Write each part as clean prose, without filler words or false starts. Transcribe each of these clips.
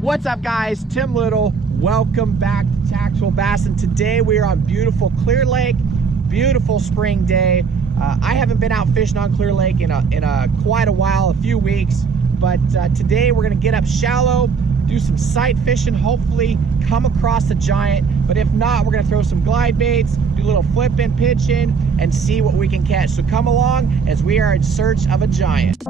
What's up, guys? Tim Little. Welcome back to Tacticalbassin. Today we are on beautiful Clearlake. Beautiful spring day. I haven't been out fishing on Clearlake in quite a while, a few weeks. But today we're gonna get up shallow, do some sight fishing, hopefully come across a giant. But if not, we're gonna throw some glide baits, do a little flipping, pitching, and see what we can catch. So come along as we are in search of a giant.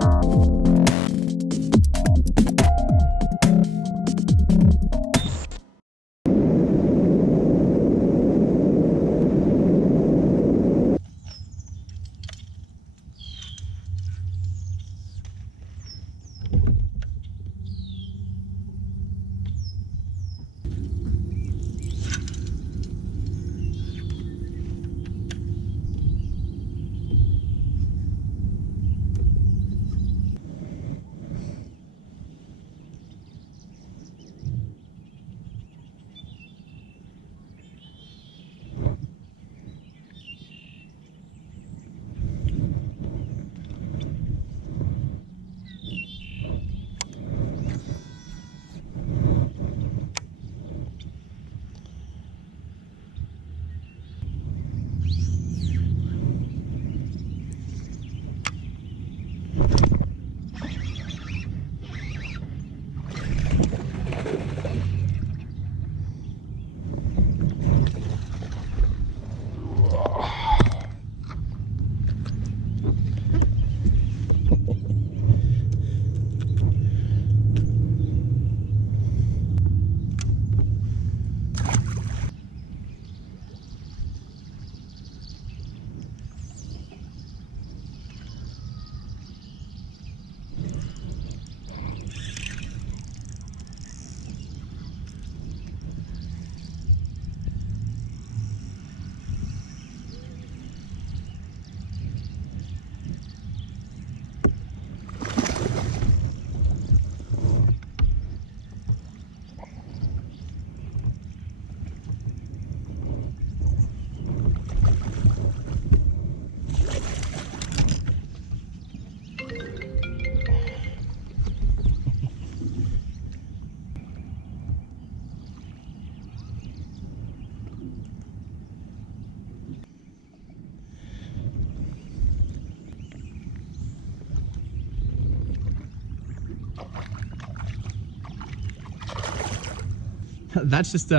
That's just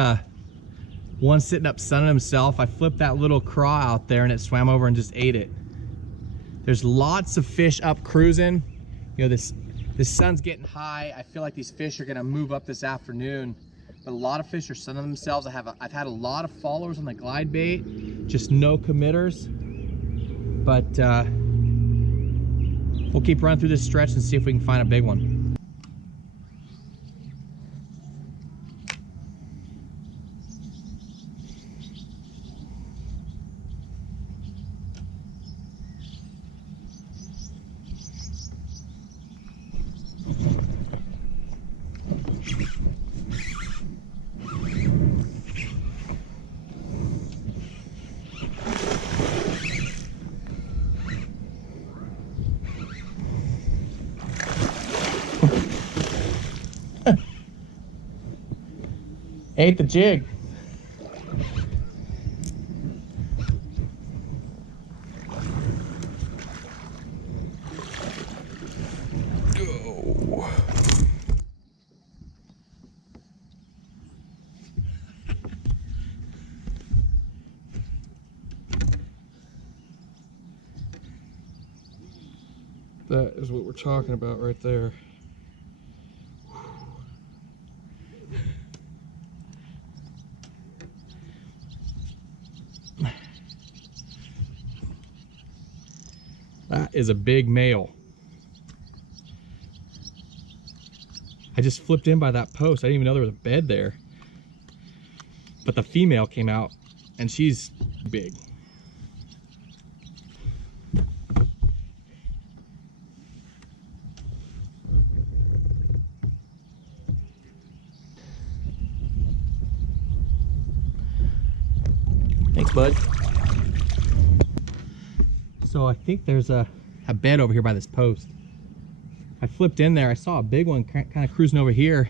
one sitting up sunning himself. I flipped that little craw out there and it swam over and just ate it. There's lots of fish up cruising. You know, this sun's getting high. I feel like these fish are gonna move up this afternoon. But a lot of fish are sunning themselves. I've had a lot of followers on the glide bait, just no committers. But we'll keep running through this stretch and see if we can find a big one. Ate the jig. Go. That is what we're talking about right there. That is a big male. I just flipped in by that post. I didn't even know there was a bed there. But the female came out and she's big. Thanks, bud. So I think there's a bed over here by this post. I flipped in there, I saw a big one kind of cruising over here,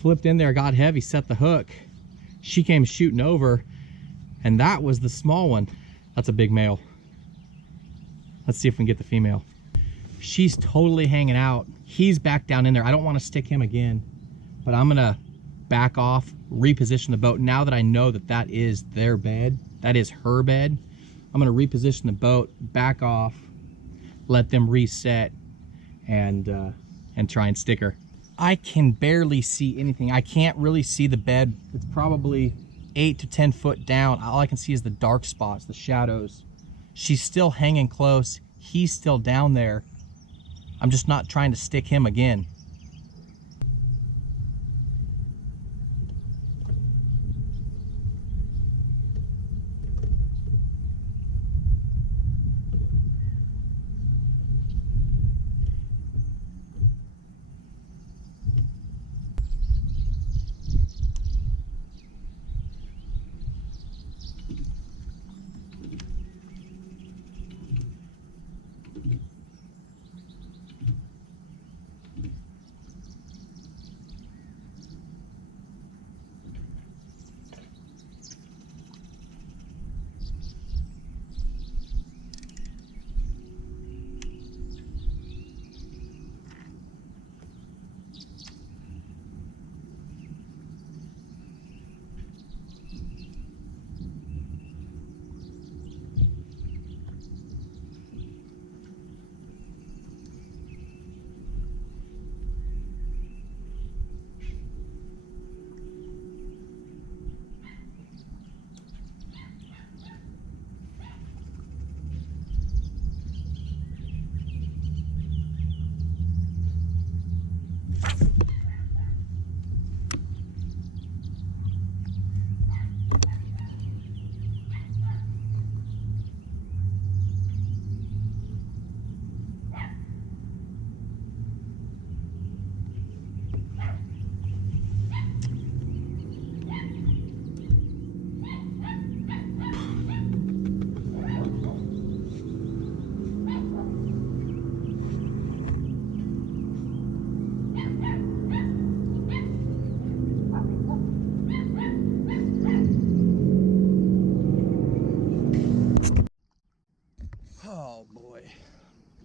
Flipped in there, got heavy, set the hook. She came shooting over, and that was the small one. That's a big male. Let's see if we can get the female. She's totally hanging out. He's back down in there. I don't want to stick him again, but I'm gonna back off, reposition the boat. Now that I know that that is their bed, that is her bed, I'm gonna reposition the boat, back off, let them reset, and try and stick her. I can barely see anything. I can't really see the bed. It's probably 8 to 10 foot down. All I can see is the dark spots, the shadows. She's still hanging close. He's still down there. I'm just not trying to stick him again.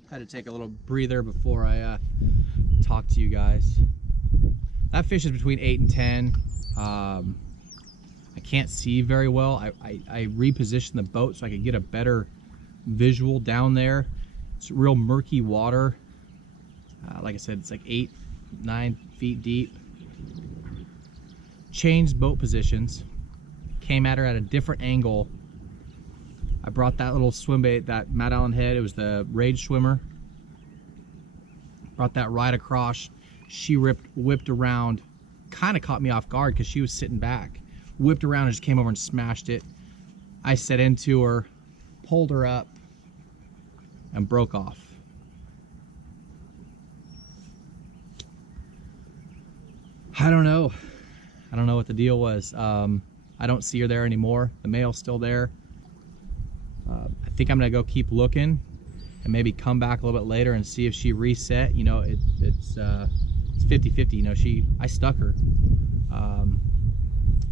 Had to take a little breather before I talk to you guys. That fish is between 8 and 10. I can't see very well. I repositioned the boat so I could get a better visual down there. It's real murky water. Like I said, it's like 8, 9 feet deep. Changed boat positions. Came at her at a different angle. I brought that little swim bait, that Matt Allen head. It was the Rage Swimmer. Brought that right across. She whipped around. Kind of caught me off guard because she was sitting back. Whipped around and just came over and smashed it. I set into her, pulled her up, and broke off. I don't know. I don't know what the deal was. I don't see her there anymore. The male's still there. I think I'm gonna go keep looking and maybe come back a little bit later and see if she reset. You know, it's 50-50. You know, I stuck her.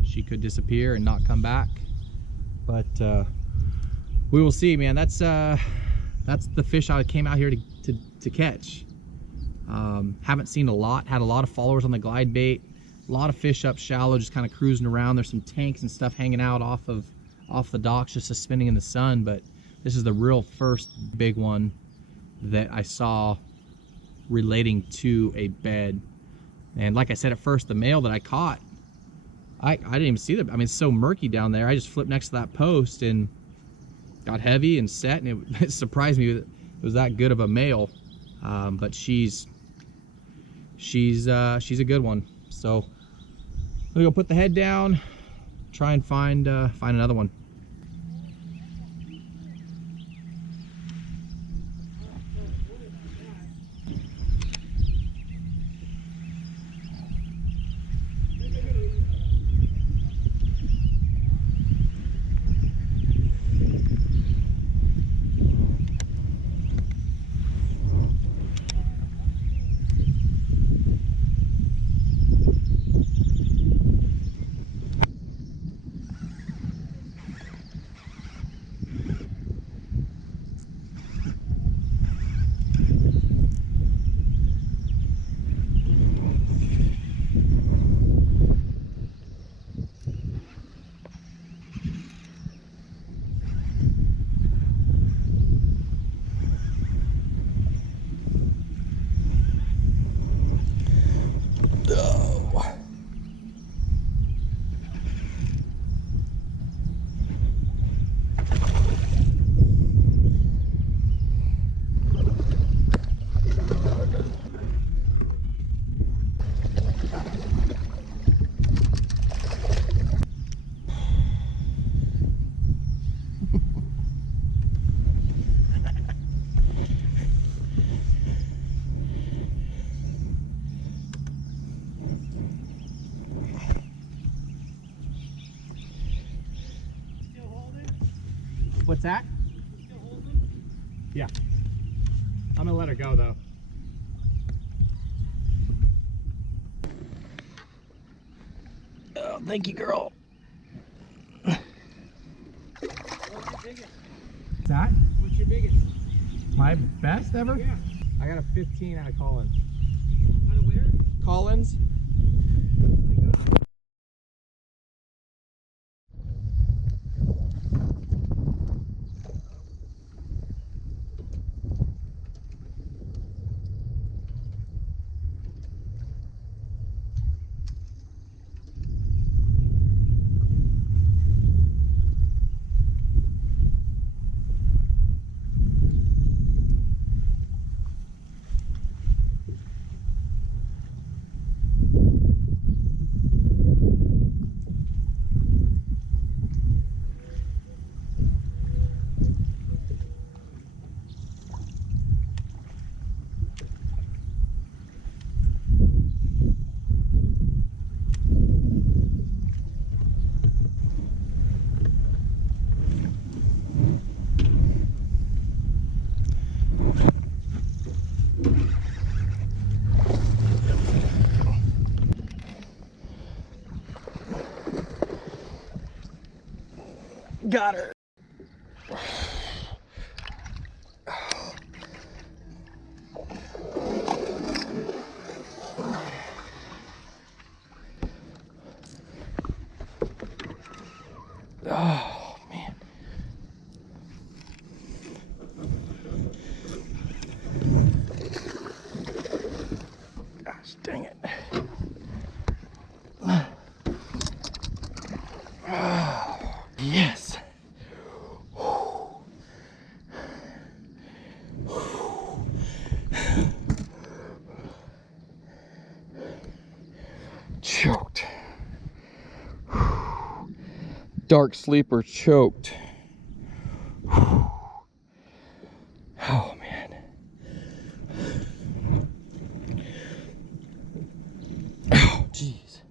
She could disappear and not come back, but we will see, man. That's the fish I came out here to catch. Haven't seen a lot. Had a lot of followers on the glide bait. A lot of fish up shallow, just kind of cruising around. There's some tanks and stuff hanging out off the docks, just suspending in the sun. But this is the real first big one that I saw relating to a bed. And like I said at first, the male that I caught, I didn't even see them. I mean, it's so murky down there. I just flipped next to that post and got heavy and set, and it surprised me that it was that good of a male. But she's a good one. So I'm gonna go put the head down, try and find another one. What's that? Yeah. I'm gonna let her go though. Oh, thank you, girl. What's your biggest? What's that? What's your biggest? My best ever? Yeah. I got a 15 out of Collins. Out of where? Collins? Got her. Oh, man. Gosh, dang it. Oh, yes. Choked. Dark sleeper choked. Oh, man. Oh, jeez.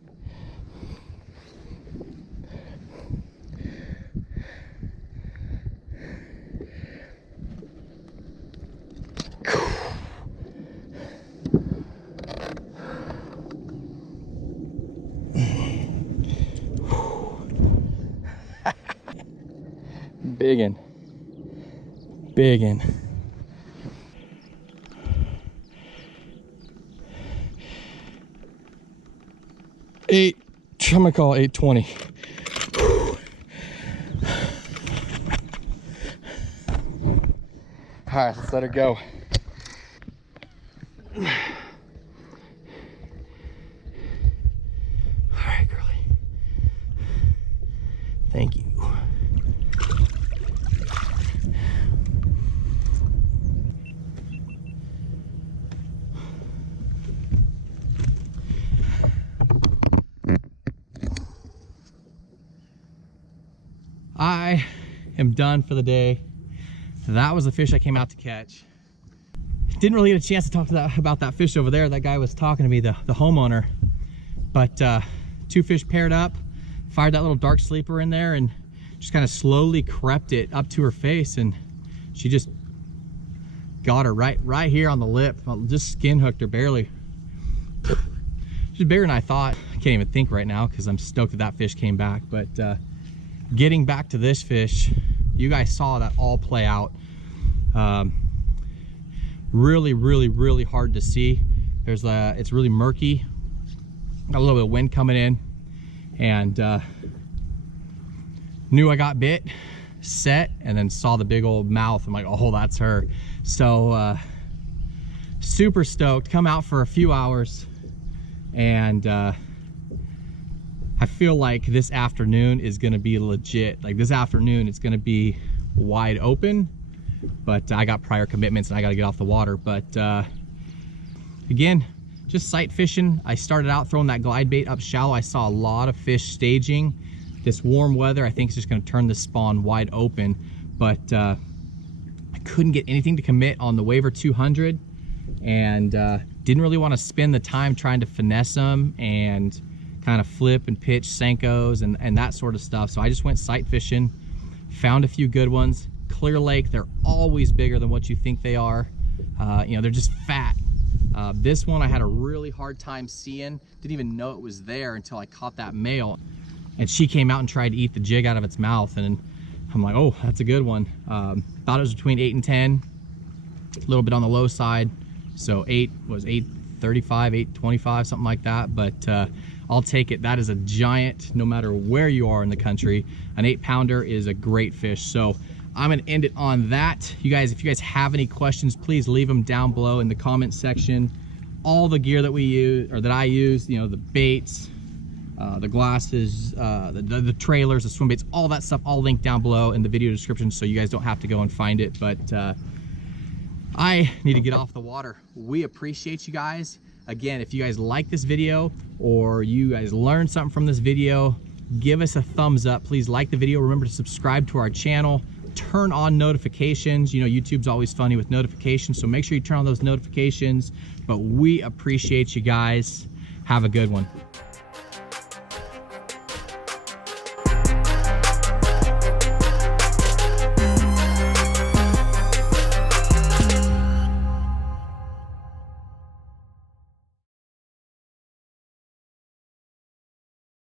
Biggin. Biggin. I'm gonna call it 820. All right, let's let her go. All right, girlie. Thank you. I am done for the day. That was the fish I came out to catch. Didn't really get a chance to talk about that fish over there. That guy was talking to me, the homeowner. But 2 fish paired up, fired that little dark sleeper in there, and just kind of slowly crept it up to her face, and she just got her right here on the lip. Just skin hooked her barely. She's bigger than I thought. I can't even think right now because I'm stoked that fish came back. But getting back to this fish, you guys saw that all play out. Really hard to see. It's really murky. Got a little bit of wind coming in, and knew I got bit, set, and then saw the big old mouth. I'm like, oh, that's her. So super stoked. Come out for a few hours, and I feel like this afternoon is gonna be legit. Like this afternoon, it's gonna be wide open, but I got prior commitments and I gotta get off the water. But again, just sight fishing. I started out throwing that glide bait up shallow. I saw a lot of fish staging. This warm weather, I think, is just gonna turn this spawn wide open, but I couldn't get anything to commit on the Waver 200, and didn't really want to spend the time trying to finesse them and kind of flip and pitch Senkos and that sort of stuff. So I just went sight fishing, found a few good ones, Clearlake. They're always bigger than what you think they are. You know, they're just fat. This one I had a really hard time seeing. Didn't even know it was there until I caught that male. And she came out and tried to eat the jig out of its mouth. And I'm like, oh, that's a good one. Thought it was between 8 and 10. A little bit on the low side. So 8 was 835, 825, something like that. But I'll take it. That is a giant, no matter where you are in the country. An 8-pounder is a great fish. So I'm gonna end it on that. You guys, if you guys have any questions, please leave them down below in the comment section. All the gear that we use, or that I use, you know, the baits, the glasses, the trailers, the swim baits, all that stuff, all linked down below in the video description, so you guys don't have to go and find it. But I need to get off the water. We appreciate you guys. Again, if you guys like this video or you guys learned something from this video, give us a thumbs up. Please like the video. Remember to subscribe to our channel. Turn on notifications. You know, YouTube's always funny with notifications, so make sure you turn on those notifications. But we appreciate you guys. Have a good one.